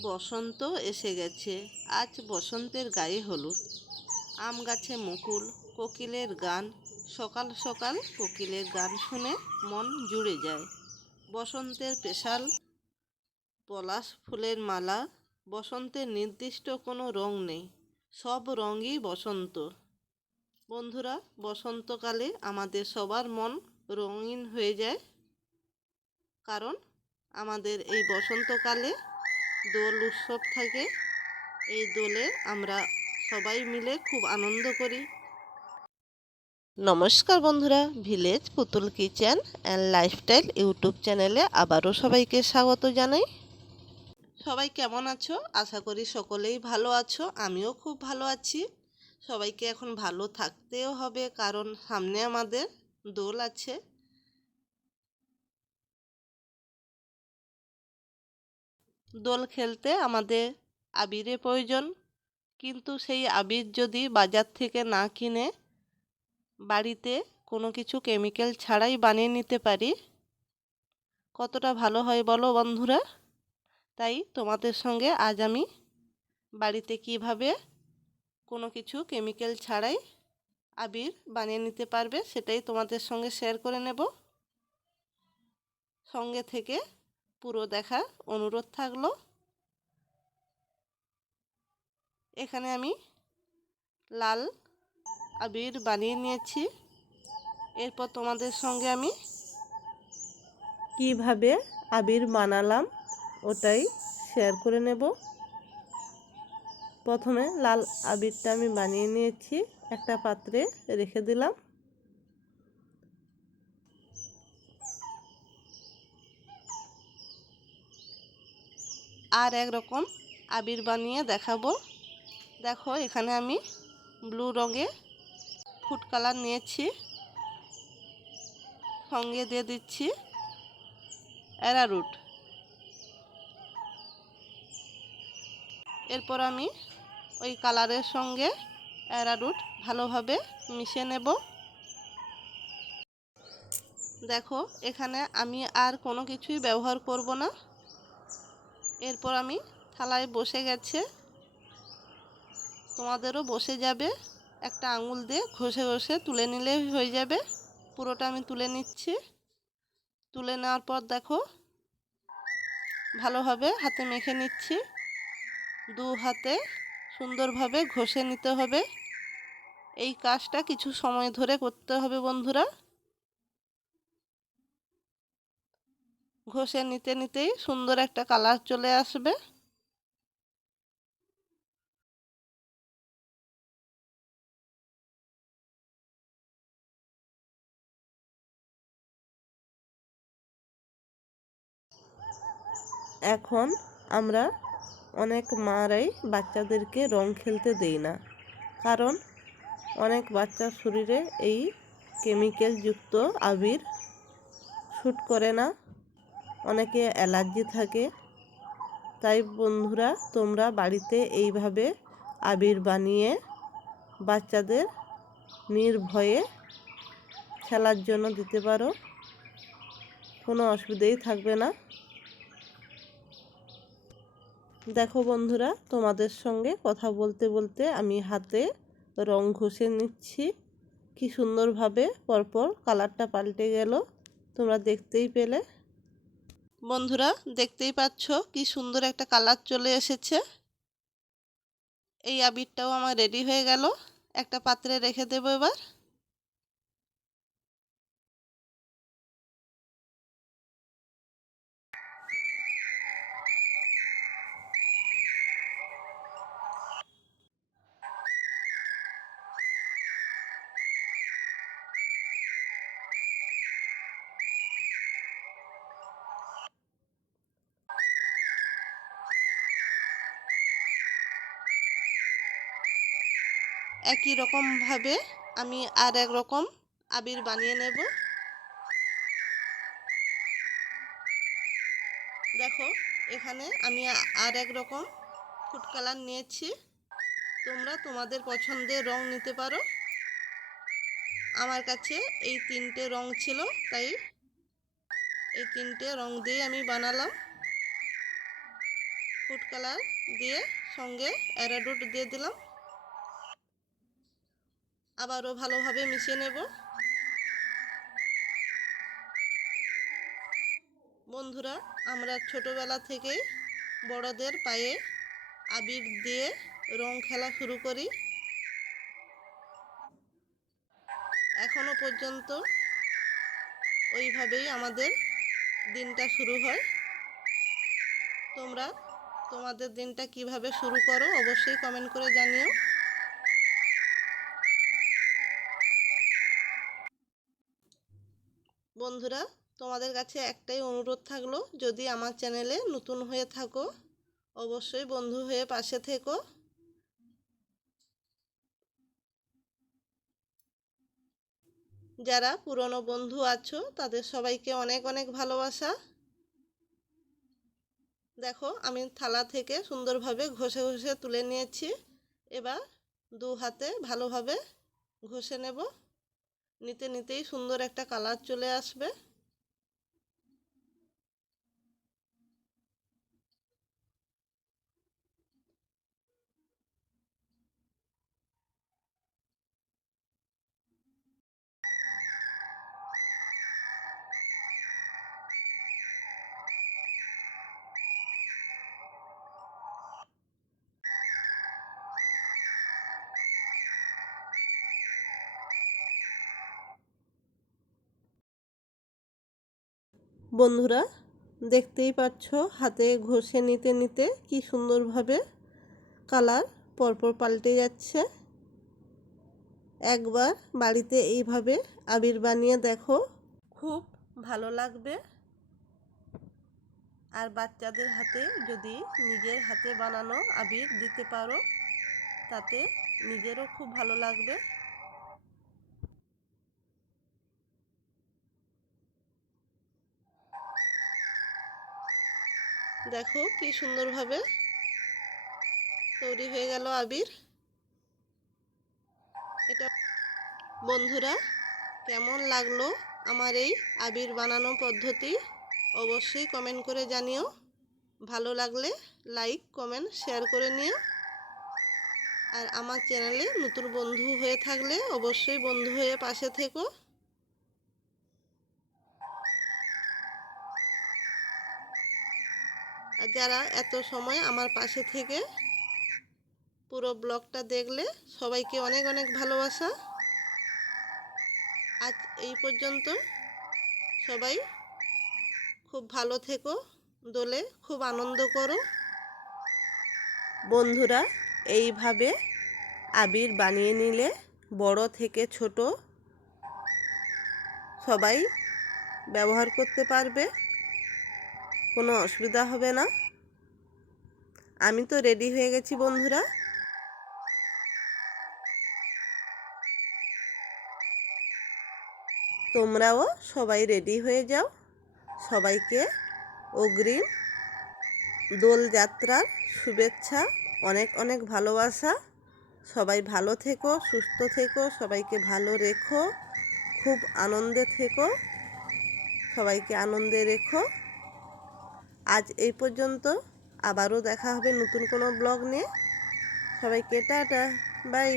বসন্ত এসে গেছে, আজ বসন্তের গায়ে হলুদ। আম গাছে মুকুল, কোকিলের গান, সকাল সকাল কোকিলের গান শুনে মন জুড়ে যায়। বসন্তের স্পেশাল পলাশ ফুলের মালা, বসন্তের নির্দিষ্ট কোনো রং নেই, সব রঙই বসন্ত। বন্ধুরা, বসন্তকালে আমাদের সবার মন রঙিন হয়ে যায়। কারণ আমাদের এই বসন্তকালে দোল উৎসব থাকে। এই দোলে আমরা সবাই মিলে খুব আনন্দ করি। নমস্কার বন্ধুরা, ভিলেজ পুতুল কিচেন অ্যান্ড লাইফস্টাইল ইউটিউব চ্যানেলে আবারও সবাইকে স্বাগত জানাই। সবাই কেমন আছো? আশা করি সকলেই ভালো আছো, আমিও খুব ভালো আছি। সবাইকে এখন ভালো থাকতেও হবে, কারণ সামনে আমাদের দোল আছে। দোল খেলতে আমাদের আবিরের প্রয়োজন। কিন্তু সেই আবির যদি বাজার থেকে না কিনে বাড়িতে কোনো কিছু কেমিক্যাল ছাড়াই বানিয়ে নিতে পারি, কতটা ভালো হয় বলো বন্ধুরা? তাই তোমাদের সঙ্গে আজ আমি বাড়িতে কীভাবে কোনো কিছু কেমিক্যাল ছাড়াই আবির বানিয়ে নিতে পারবে সেটাই তোমাদের সঙ্গে শেয়ার করে নেব। সঙ্গে থেকে পুরো দেখার অনুরোধ থাকল। এখানে আমি লাল আবির বানিয়ে নিয়েছি। এরপর তোমাদের সঙ্গে আমি কীভাবে আবির বানালাম ওটাই শেয়ার করে নেব। প্রথমে লাল আবিরটা আমি বানিয়ে নিয়েছি, একটা পাত্রে রেখে দিলাম। আর এক রকম আবির বানিয়ে দেখাবো। দেখো, এখানে আমি ব্লু রঙে ফুড কালার নিয়েছি। সঙ্গে দিয়ে দিচ্ছি অ্যারারুট এরপর আমি ওই কালারের সঙ্গে অ্যারারুট ভালোভাবে মিশিয়ে নেব। দেখো, এখানে আমি আর কোনো কিছুই ব্যবহার করব না। এরপর আমি থালায় বসে গেছে। তোমাদেরও বসে যাবে। একটা আঙুল দিয়ে ঘষে ঘষে তুলে নিলে হয়ে যাবে। পুরোটা আমি তুলে নিচ্ছি। তুলে নেওয়ার পর দেখো, ভালোভাবে হাতে মেখে নিচ্ছি। দু হাতে সুন্দরভাবে ঘষে নিতে হবে। এই কাজটা কিছু সময় ধরে করতে হবে বন্ধুরা। ঘষে নিতে নিতেই সুন্দর একটা কালার চলে আসবে। এখন আমরা অনেক মারাই বাচ্চাদেরকে রং খেলতে দেই না, কারণ অনেক বাচ্চার শরীরে এই কেমিক্যালযুক্ত আবির শ্যুট করে না। অনেকে অ্যালার্জি থাকে। তাই বন্ধুরা, তোমরা বাড়িতে এইভাবে আবির বানিয়ে বাচ্চাদের নির্ভয়ে খেলার জন্য দিতে পারো। কোনো অসুবিধেই থাকবে না। দেখো বন্ধুরা, তোমাদের সঙ্গে কথা বলতে বলতে আমি হাতে রং ঘষে নিচ্ছি। কি সুন্দরভাবে পরপর কালারটা পাল্টে গেল, তোমরা দেখতেই পেলে। বন্ধুরা, দেখতেই পাচ্ছ কি সুন্দর একটা কালার চলে এসেছে। এই আবিরটাও আমার রেডি হয়ে গেল। একটা পাত্রে রেখে দেবো এবার। একই রকমভাবে আমি আর এক রকম আবির বানিয়ে নেব। দেখো, এখানে আমি আর এক রকম ফুড কালার নিয়েছি। তোমরা তোমাদের পছন্দের রং নিতে পারো। আমার কাছে এই তিনটে রং ছিল, তাই এই তিনটে রং দিয়ে আমি বানালাম। ফুড কালার দিয়ে সঙ্গে অ্যারাডুট দিয়ে দিলাম। আবারও ভালোভাবে মিশিয়ে নেব। বন্ধুরা, আমরা ছোটবেলা থেকেই বড়দের পায়ে আবির দিয়ে রং খেলা শুরু করি। এখনও পর্যন্ত ওইভাবেই আমাদের দিনটা শুরু হয়। তোমরা, তোমাদের দিনটা কীভাবে শুরু করো অবশ্যই কমেন্ট করে জানিও। বন্ধুরা, তোমাদের কাছে একটাই অনুরোধ থাকল, যদি আমার চ্যানেলে নতুন হয়ে থাকো, অবশ্যই বন্ধু হয়ে পাশে থেকো। যারা পুরনো বন্ধু আছো, তাদের সবাইকে অনেক অনেক ভালোবাসা। দেখো, আমি থালা থেকে সুন্দরভাবে ঘষে ঘষে তুলে নিয়েছি। এবার দু হাতে ভালোভাবে ঘষে নেব। নিতে নিতেই সুন্দর একটা কালার চলে আসবে। বন্ধুরা, দেখতেই পাচ্ছ হাতে ঘষে নিতে নিতে কি সুন্দরভাবে কালার পরপর পাল্টে যাচ্ছে। একবার বাড়িতে এইভাবে আবির বানিয়ে দেখো, খুব ভালো লাগবে। আর বাচ্চাদের হাতে যদি নিজের হাতে বানানো আবির দিতে পারো, তাতে নিজেরও খুব ভালো লাগবে। দেখো কি সুন্দরভাবে তৈরি হয়ে গেল আবির। এটা বন্ধুরা, কেমন লাগল আমার এই আবির বানানো পদ্ধতি? অবশ্যই কমেন্ট করে জানিও। ভালো লাগলে লাইক কমেন্ট শেয়ার করে নিও। আর আমার চ্যানেলে নতুন বন্ধু হয়ে থাকলে অবশ্যই বন্ধু হয়ে পাশে থেকো। যারা এত সময় আমার পাশে থেকে পুরো ব্লগটা দেখলে সবাইকে অনেক অনেক ভালোবাসা। আজ এই পর্যন্ত। সবাই খুব ভালো থেকো, দোলে খুব আনন্দ করো। বন্ধুরা, এইভাবে আবির বানিয়ে নিলে বড় থেকে ছোট সবাই ব্যবহার করতে পারবে। কোনো অসুবিধা হবে না। আমি তো রেডি হয়ে গেছি, বন্ধুরা। তোমরাও সবাই রেডি হয়ে যাও। সবাইকে অগ্রিম দোলযাত্রার শুভেচ্ছা, অনেক অনেক ভালোবাসা। সবাই ভালো থেকো, সুস্থ থেকো, সবাইকে ভালো রেখো, খুব আনন্দে থেকো, সবাইকে আনন্দে রেখো। এই পর্যন্ত। আবারও দেখা হবে নতুন কোনো ব্লগ নিয়ে। সবাইকে টাটা বাই।